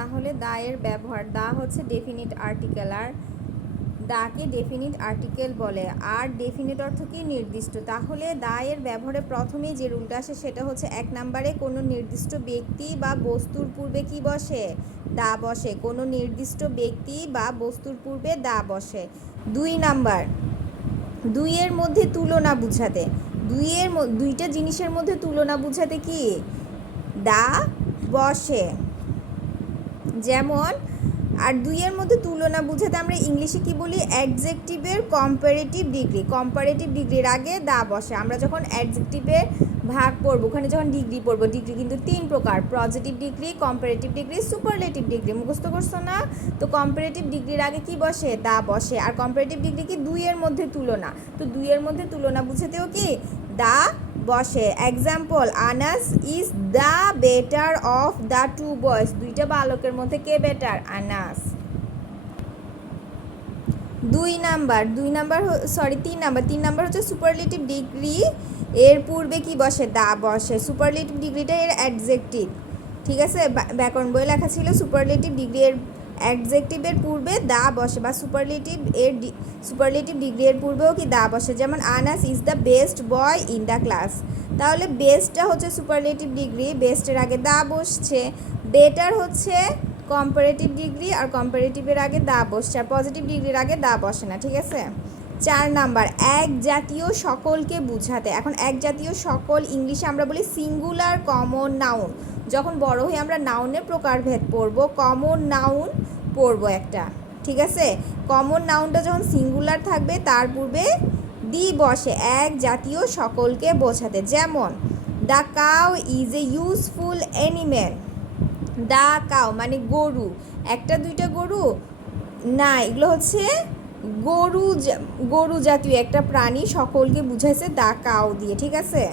তাহলে দা এর ব্যবহার, দা হচ্ছে ডেফিনিট আর্টিকেল আর দাকে ডেফিনিট আর্টিকেল বলে। আর ডেফিনিট অর্থ কি? নির্দিষ্ট। তাহলে দা এর ব্যবহারে প্রথমেই যে রুলটা আসে সেটা হচ্ছে এক নম্বরে কোনো নির্দিষ্ট ব্যক্তি বা বস্তুর পূর্বে কি বসে? দা বসে। কোনো নির্দিষ্ট ব্যক্তি বা বস্তুর পূর্বে দা বসে। দুই নাম্বার, দুইয়ের মধ্যে তুলনা বুঝাতে। দুইয়ের দুইটা জিনিসের মধ্যে তুলনা বুঝাতে কি? দা বসে। যেমন, আর দুইয়ের মধ্যে তুলনা বুঝাতে আমরা ইংলিশে কি বলি? অ্যাডজেক্টিভের কম্পারেটিভ ডিগ্রি কম্পারেটিভ ডিগ্রির আগে দা বসে। আমরা যখন অ্যাডজেক্টিভের ভাগ পড়ব, ওখানে যখন ডিগ্রি পড়ব ডিগ্রি কিন্তু তিন প্রকার। Positive degree comparative degree superlative degree মুখস্থ করছ না? তো কম্পারেটিভ ডিগ্রির আগে কি বসে? দা বসে। আর কম্পারেটিভ ডিগ্রি কি দুইয়ের মধ্যে তুলনা। তো দুইয়ের মধ্যে তুলনা বুঝাতেও কি? দা বসে। Example Anas is the better of the two boys দুইটা বালকের মধ্যে কে বেটার আনাস দুই নাম্বার। দুই নাম্বার সরি তিন নাম্বার। তিন নাম্বার হচ্ছে সুপারলেটিভ ডিগ্রি এর পূর্বে কি বসে? দা বসে। সুপারলেটিভ ডিগ্রিটা এর অ্যাডজেক্টিভ ঠিক আছে? ব্যা- ব্যাকরণ বই লেখা ছিল সুপারলেটিভ ডিগ্রি এর অ্যাডজেক্টিভের পূর্বে দা বসে বা সুপারলেটিভ এর সুপারলেটিভ ডিগ্রি এর পূর্বেও কি দা বসে? যেমন Anas is the best boy in the class তাহলে বেস্টটা হচ্ছে সুপারলেটিভ ডিগ্রি বেস্টের আগে দা বসছে বেটার হচ্ছে কম্পারেটিভ ডিগ্রি আর কম্পারেটিভের আগে দা বসছে, আর পজিটিভ ডিগ্রির আগে দা বসে না, ঠিক আছে? চার নাম্বার, এক জাতীয় সকলকে বুঝাতে। এখন এক জাতীয় সকল ইংলিশে আমরা বলি সিঙ্গুলার কমন নাউন যখন বড় হয়ে আমরা নাউনের প্রকারভেদ পড়ব কমন নাউন পড়ব একটা, ঠিক আছে? কমন নাউনটা যখন সিঙ্গুলার থাকবে, তার পূর্বে দি বসে এক জাতীয় সকলকে বোঝাতে। যেমন the cow is a useful animal the cow মানে গরু। একটা, দুইটা গরু? না, এগুলো হচ্ছে গরু গরু জাতীয় একটা প্রাণী সকলকে বুঝাইছে দা কাউ দিয়ে, ঠিক আছে?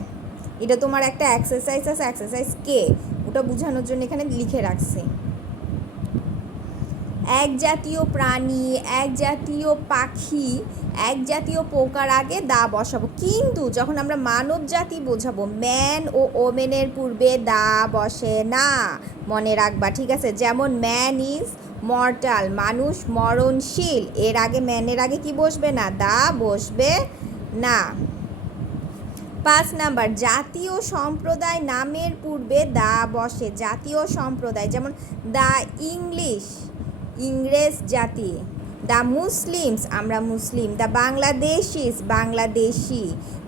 এটা তোমার একটা এক্সারসাইজ আছে এক্সারসাইজ কে? ওটা বোঝানোর জন্য এখানে লিখে রাখছে। এক জাতীয় প্রাণী, এক জাতীয় পাখি, এক জাতীয় পোকার আগে দা বসাবো। কিন্তু যখন আমরা মানব জাতি বোঝাবো ম্যান ও ওমেনের পূর্বে দা বসে না। মনে রাখবা, ঠিক আছে? যেমন ম্যান ইজ মর্টাল, মানুষ মরণশীল। এর আগে ম্যানের আগে কি বসবে না? দা বসবে না। পাঁচ নাম্বার, জাতীয় সম্প্রদায় নামের পূর্বে দা বসে। জাতীয় সম্প্রদায়, যেমন দা ইংলিশ, ইংরেজ জাতি। দ্য মুসলিমস আমরা মুসলিম the Bangladeshis Bangladeshi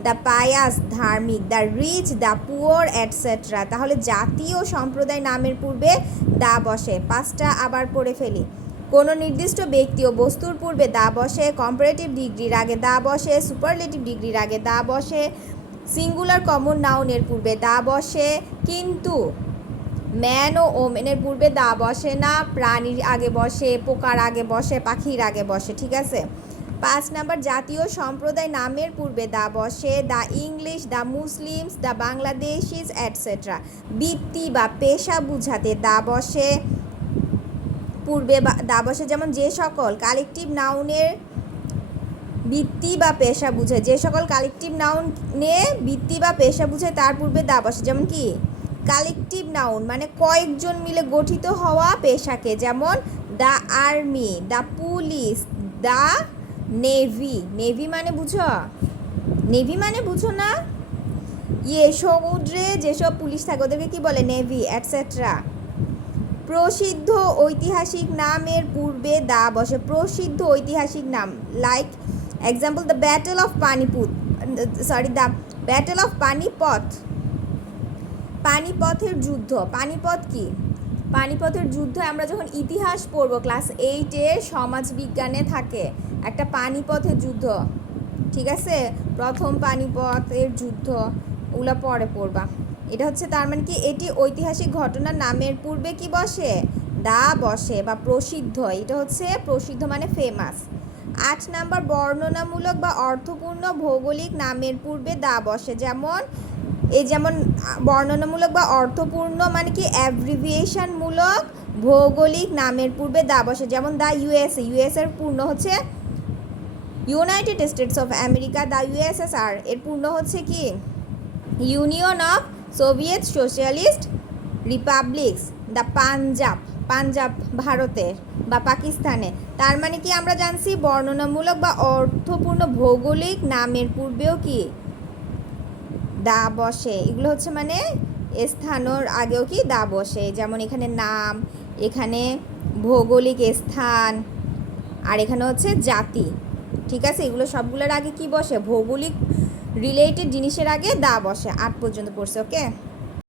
the pious ধার্মিক the rich the poor et cetera তাহলে জাতীয় সম্প্রদায় নামের পূর্বে দা বসে। পাঁচটা আবার পড়ে ফেলি। কোনো নির্দিষ্ট ব্যক্তি ও বস্তুর পূর্বে দা বসে কম্পারেটিভ ডিগ্রির আগে দা বসে সুপারলেটিভ ডিগ্রির আগে দা বসে সিঙ্গুলার কমন নাউনের পূর্বে দা বসে, কিন্তু ম্যান ও ওমেনের পূর্বে দা বসে না, প্রাণীর আগে বসে, পোকার আগে বসে, পাখির আগে বসে, ঠিক আছে? পাঁচ নাম্বার, জাতীয় সম্প্রদায় নামের পূর্বে দা বসে the English the Muslims the Bangladeshis et cetera বৃত্তি বা পেশা বুঝাতে দা বসে, পূর্বে দা বসে যেমন যে সকল কালেকটিভ নাউনের বৃত্তি বা পেশা বুঝে যে সকল কালেকটিভ নাউন নিয়ে বৃত্তি বা পেশা বুঝে তার পূর্বে দা বসে, যেমন কি? কালেকটিভ নাউন মানে কয়েকজন মিলে গঠিত হওয়া পেশাকে যেমন the army the police the navy navy মানে বুঝো? নেভি মানে বুঝো না? ইয়ে সমুদ্রে যেসব পুলিশ থাকে, ওদেরকে কি বলে? নেভি অ্যাটসেট্রা প্রসিদ্ধ ঐতিহাসিক নামের পূর্বে দা বসে। প্রসিদ্ধ ঐতিহাসিক নাম like example the battle of Panipat sorry the battle of Panipat পানিপথের যুদ্ধ, পানিপথ কি? পানিপথের যুদ্ধ আমরা যখন ইতিহাস পড়ব, ক্লাস এইটে সমাজবিজ্ঞানে থাকে একটা পানিপথের যুদ্ধ, ঠিক আছে? প্রথম পানিপথের যুদ্ধ, ওগুলো পরে পড়বা। এটা হচ্ছে তার মানে কি, এটি ঐতিহাসিক ঘটনার নামের পূর্বে কি বসে? দা বসে বা প্রসিদ্ধ, এটা হচ্ছে প্রসিদ্ধ মানে ফেমাস আট নাম্বার বর্ণনামূলক বা অর্থপূর্ণ ভৌগোলিক নামের পূর্বে দা বসে, যেমন এই যেমন বর্ণনামূলক বা অর্থপূর্ণ মানে কি অ্যাব্রিভিয়েশনমূলক ভৌগোলিক নামের পূর্বে দা বসে। যেমন দা ইউএসএ ইউএসএর পূর্ণ হচ্ছে United States of America the USSR এর পূর্ণ হচ্ছে কি? Union of Soviet Socialist Republics the Punjab Punjab ভারতে বা পাকিস্তানে। তার মানে কি আমরা জানছি বর্ণনামূলক বা অর্থপূর্ণ ভৌগোলিক নামের পূর্বেও কি দা বসে। এগুলো হচ্ছে মানে স্থানর আগেও কি দা বসে। যেমন এখানে নাম, এখানে ভৌগোলিক স্থান, আর এখানে হচ্ছে জাতি। ঠিক আছে? এগুলো সবগুলোর আগে কি বসে? ভৌগোলিক রিলেটেড জিনিসের আগে দা বসে। আট পর্যন্ত পড়ছে ওকে